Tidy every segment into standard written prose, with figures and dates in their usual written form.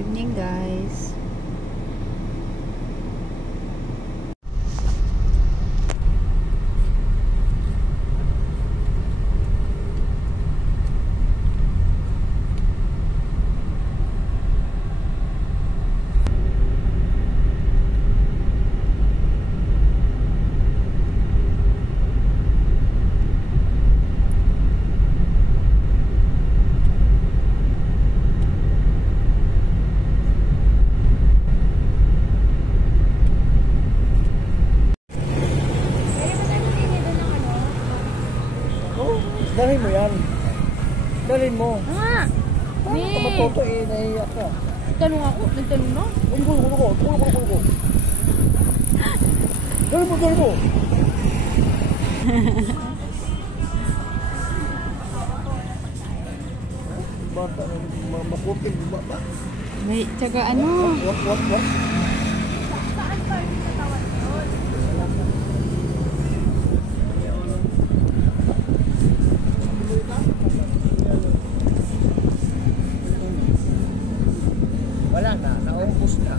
evening, guys. Dalhin mo yan. Dalhin mo. Ah! Paano ka matuto eh, nahiya ka. Tanong ako, nagtanong na. Gulo. Dalhin mo. Bata, maputin, ba? May, tsaka ano? What? Saan pa rin katawan yun? Wala na, naubos na.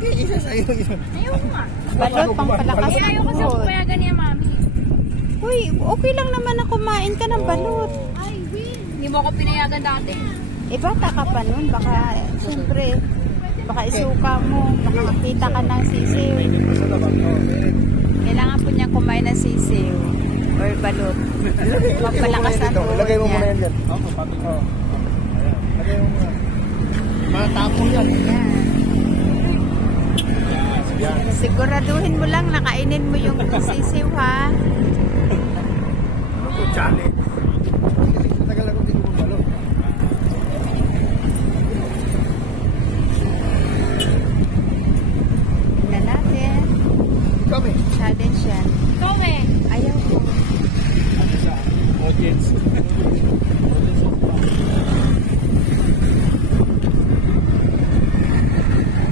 Isa sa'yo yun. Ayaw nga. Balot, pang palakas ng Ayaw kasi ako buhol. payagan niya, mami. Uy, okay lang naman na kumain ka ng balot. Ay, Will. Hindi mo ako pinayagan dati. Eh, bata ka pa nun. Baka, siyempre, baka isuka mo. Baka makita ka ng sisiw. Kailangan po niya kumain ng sisiw. Or balot. Pampalakas ang buhol Lagay mo muna niya. yan dyan. Lagay mo muna. Matapon yan. Yan. Siguraduhin mo lang nakainin mo yung sisiw, ha? Ano po, challenge? Tagal ako dito bumalo. Tingnan natin. Kami. Challenge yan. Ikaw eh. Ayaw ko. Audience.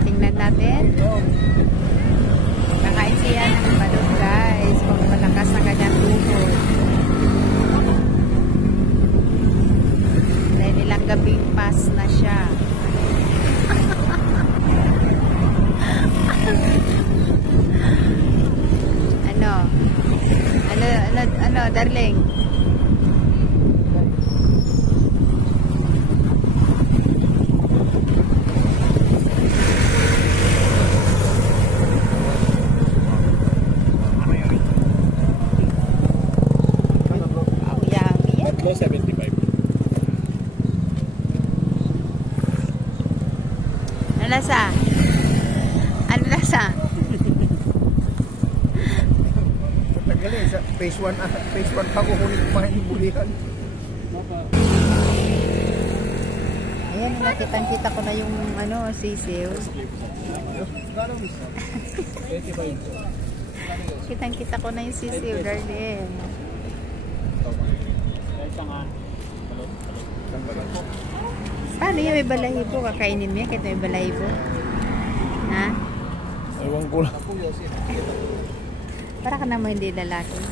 Tingnan natin. Kakain siya ng balot, guys. Kung malakas ang kanyang tuhod. Dahil ilang gabing pass na siya. Ano, darling? Oh, yummy yan. 75. Ano lasa? Ano lasa? Tagalin, sa phase 1 pa kukunin kumain ng bulihan. Ayan, nakitang-kita ko na yung ano, sisiw. Kitang-kita ko na yung sisiw, darling. Paano yun? May balahibo. Kakainin mo yan kahit may balahibo. Ha? Ewan ko lang. Para ka naman hindi lalaki.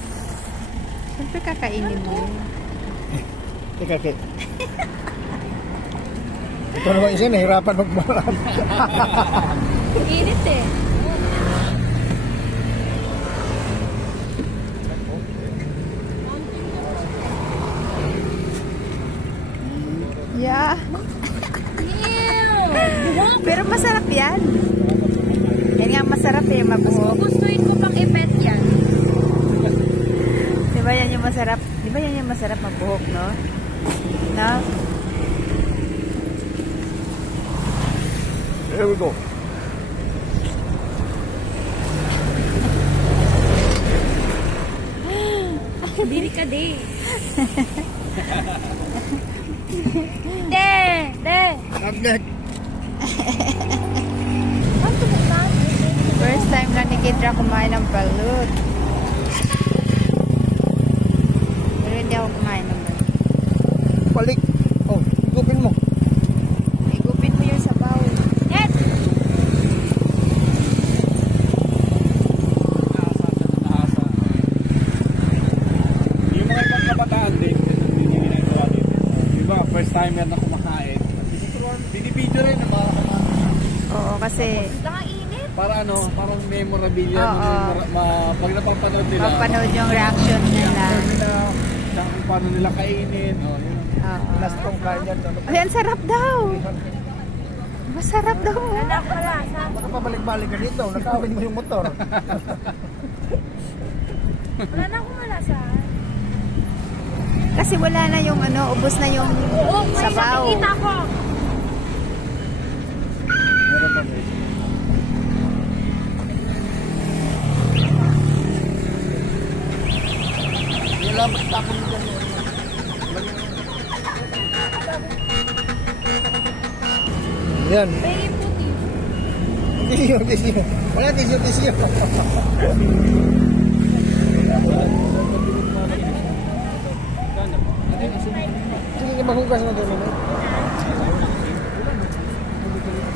Siyempre kakainin mo yun. Teka, Kate. Ito naman isa, nahirapan magmalan. Init eh. Yeah. Ew! Pero masarap yan. Yan nga masarap eh, mabuhok. Gustuin ko pang i-pet yan. Diba yan yung masarap? Diba yan yung masarap mabuhok, no? No? Here we go. Diri ka di. De! Agad. First time na ni Kidra kumain ng balut. Pero hindi ako kumain ng balut. Balik. Oh, igupin mo. Igupin mo yung sabaw. Yes! Yung mga pagkabataan din, hindi ginagawa dito. Diba? first timer na kumakain. Binibidyo rin na mga Oo, kasi Lang ang init. para ano, parang memorabilia. Oo. Pag napapanood nila. mapanood yung reaction nila. Kung paano nila kainin. Oh, yun. Oo. Last tong kanyan. Ay, ang sarap daw. Masarap daw. Anak ko lasa. Baka pabalik-balik ka dito. Nakawin mo yung motor. Wala na akong malasa. Kasi wala na yung ano, ubos na yung Oo, may sabaw. nakikita ko. Meron pa guys. Nilabat na ako nito. Yan. May puti. Tissue. Wala tissue. Sige, mahugas na doon.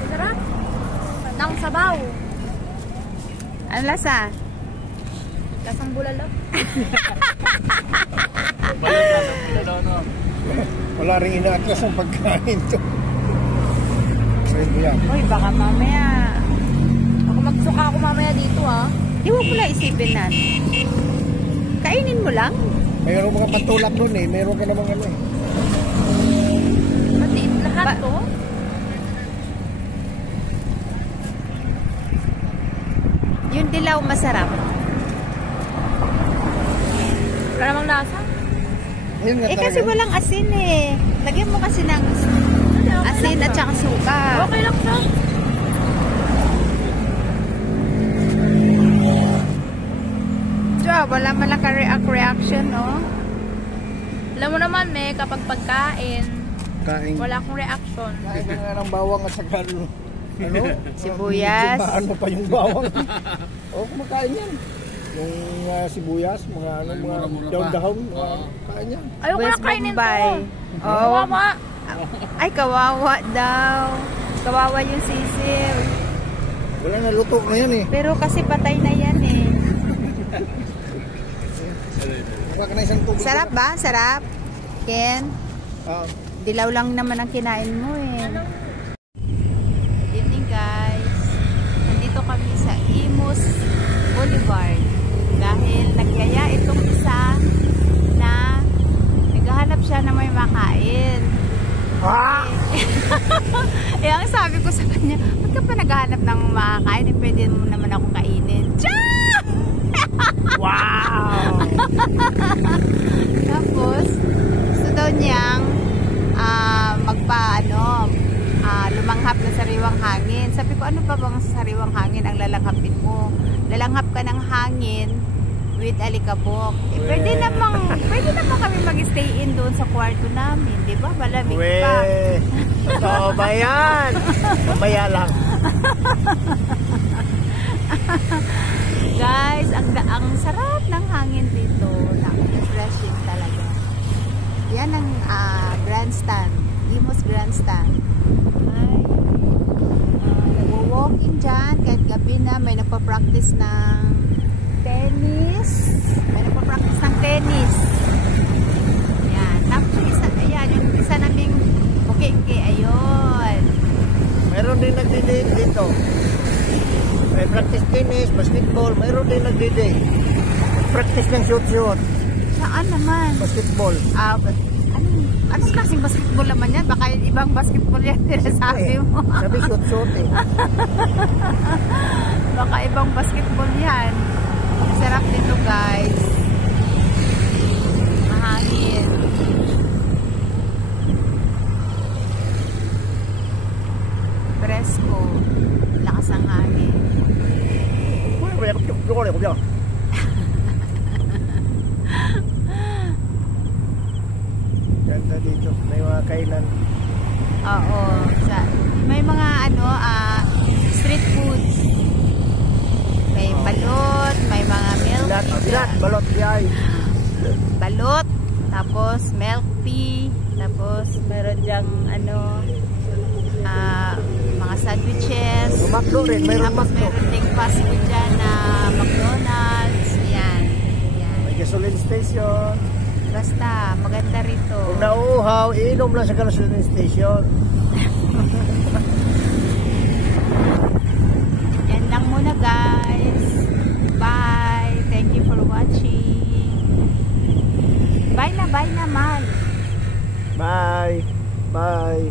Sarap. Nang sabaw. Ano lasa? Lasang bulalo. Wala rin inaatras ang pagkain to. Friend yan. Uy, baka mamaya. Ako magsuka ako mamaya dito ah. Di mo pala isipin na. Kainin mo lang. Mayroong mga patulak doon eh. Mayroon ka namang ano eh. Pati lahat to. Yung dilaw masarap. Wala namang lasa. Ayun nga Eh kasi talaga. walang asin eh. Lagyan mo kasi ng asin at saka suka. Okay lang siya. Diyo, wala man lang ka-reaction, no? Alam mo naman, May, kapag pagkain, Kain. wala akong reaction. Kain ka nga ng bawang at saka ano? Sibuyas. Ano pa yung bawang? O, kumakain yan. Yung sibuyas, mga ano, mga Mura-mura pa. dahon-dahon, Oo. kain yan. Ayoko na West kainin to. Bombay. Oh. Kawawa. Ay, kawawa daw. Kawawa yung sisil. Wala na, luto na yan eh. Pero kasi patay na yan eh. Wala ka na isang tubig. Sarap ba? Sarap? Ken? Ah, Dilaw lang naman ang kinain mo eh. Good evening guys. Nandito kami sa Imus Boulevard. Dahil nagyaya itong isa na naghahanap siya na may makain. ah! Eh, ang sabi ko sa kanya, ba't ka pa naghahanap ng makakain? Eh, pwede mo naman ako kainin. Tcha! Wow! Tapos, gusto daw niyang lumanghap ng sariwang hangin. Sabi ko, ano pa bang sariwang hangin ang lalanghapin mo? Lalanghap ka ng hangin with alikabok. Eh, pwede naman kami mag-stay in doon sa kwarto namin. Di ba? Malamig pa. Totoo ba yan? Mamaya lang. Guys, ang sarap ng hangin dito. Refreshing talaga. Yan ang grandstand. Imus grandstand. Ay, nagwo-walking dyan. Kahit gabi na may nagpa-practice ng tennis. May nagpa-practice ng tennis. Yan. Tapos yung isa naming okay, ayun. Meron din nagdi-date dito. May practice tennis, basketball. Meron din nagdi-date. Practice ng shoot-shoot. Saan naman? Basketball. Anong klaseng basketball naman yan? Baka yung ibang basketball yan sabi mo. Sabi shoot-shoot eh. Baka ibang basketball yan. Sarap dito guys. Mahangin. Presko. Lakas ang hangin. Ganda dito. May mga kainan. Oo. May mga street foods. May balot, may mga milk Bilat, balot biyay. balot, tapos milk tea, tapos meron dyang mga sandwiches. Makdo rin, mayroong Tapos makdo. meron ding fast food dyan na McDonald's. Yan. May gasoline station. Basta, maganda rito. Kung nauuhaw, iinom lang sa gasoline station. Yan lang muna guys. Bye. Thank you for watching. Bye na, Mal. Bye. Bye.